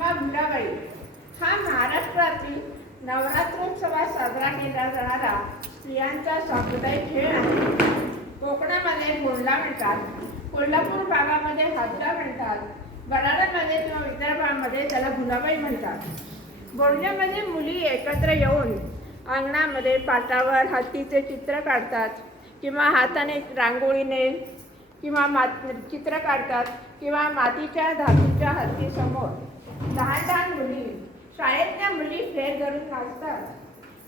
किंवा भुलाबाई हा महाराष्ट्रातील नवरात्रोत्सवात साजरा केला जाणारा स्त्रियांचा सामुदायिक खेळ आहे. कोकणामध्ये बोंडला म्हणतात, कोल्हापूर भागामध्ये हातला म्हणतात, वडाळ्यामध्ये किंवा विदर्भामध्ये त्याला भुलाबाई म्हणतात. बोंडल्यामध्ये मुली एकत्र येऊन अंगणामध्ये पाटावर हत्तीचे चित्र काढतात किंवा हाताने रांगोळीने किंवा चित्र काढतात किंवा मातीच्या धातूच्या हत्तीसमोर लहान लहान मुली, शाळेतल्या मुली फेर धरून नाचतात,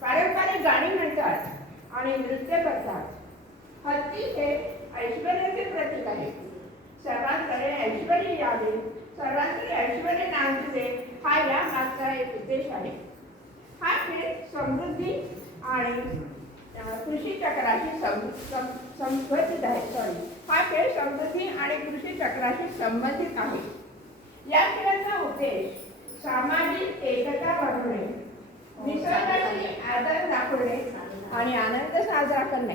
पारंपरिक गाणी म्हणतात आणि नृत्य करतात. हत्ती हे ऐश्वर्याचे प्रतीक आहे. सर्वांकडे ऐश्वर्य यावे, सर्वांकडे ऐश्वर्य नांदवे हा या मागचा एक उद्देश आहे. हा खेळ समृद्धी आणि कृषी चक्राशी संबंधित आहे. हा खेळ समृद्धी आणि कृषी चक्राशी संबंधित आहे. या खेळाचा उद्देश सामाजिक एकता वाढवणे, निसर्गाची आदर दाखवणे आणि आनंद साजरा करणे.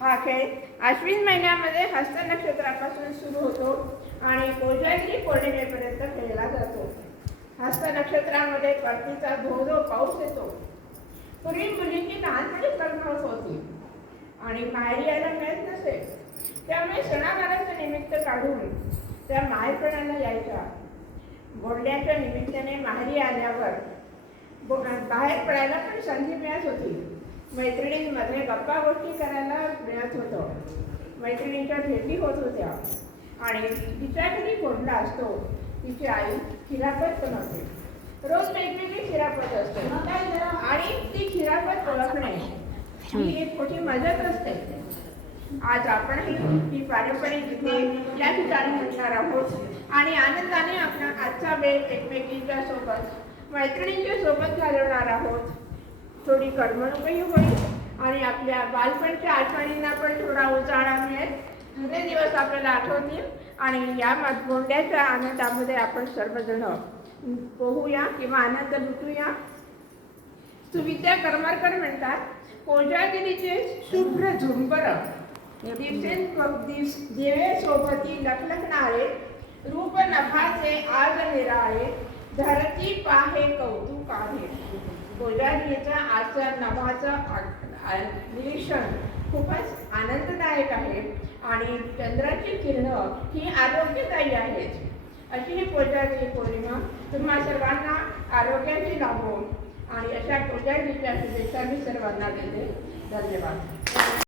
हा खेळ आश्विन महिन्यामध्ये हस्त नक्षत्रापासून सुरू होतो आणि कोजागिरी पौर्णिमेपर्यंत खेळला जातो. हस्त नक्षत्रामध्ये परतीचा धो धो पाऊस येतो. पूर्वी मुलींची लहानपणी लग्न होत होती आणि माहेरी यायला मिळत नसे, त्यामुळे सणावाराचं निमित्त काढून त्या माहेरपणाला यायच्या. बोलण्याच्या निमित्ताने माहेरी आल्यावर बाहेर पडायला पण संधी मिळत होती. मैत्रिणींमध्ये गप्पा गोष्टी करायला मिळत होतं. मैत्रिणींच्या भेटी होत होत्या आणि तिच्या घरी कोंडला असतो, तिची आई खिरापत बनवते. रोज वेगवेगळी खिरापत असते आणि ती खिरापत ओळखणे ही एक मोठी मदत असते. आज आपण ही पारंपरिक गीते या ठिकाणी म्हणणार आहोत आणि आनंदाने आपला आजचा वेळ एकमेकींच्या सोबत मैत्रिणींच्या सोबत घालवणार आहोत. थोडी करमणूकही होईल आणि आपल्या बालपणच्या आठवणींना पण थोडा उजाळा मिळेल. जुने दिवस आपल्याला आठवतील आणि या बोंड्याच्या आनंदामध्ये आपण सर्वजण पोहूया किंवा आनंद लुटूया. सुविद्या करमरकर म्हणतात, कोजागिरीचे शुभ्र झुंबर दिवे सोबती लखलखणारे, रूप नभाचे आज निराळे, धरती पाहे कौतुक आहे. कोजागिरीचा आजचा नभाचं निरीक्षण खूपच आनंददायक आहे आणि चंद्राची किरणं ही आरोग्यदायी आहेत. अशी ही कोजागिरी पौर्णिमा तुम्हा सर्वांना आरोग्याची लाभो आणि अशा कोजागिरीच्या शुभेच्छा मी सर्वांना देते. धन्यवाद.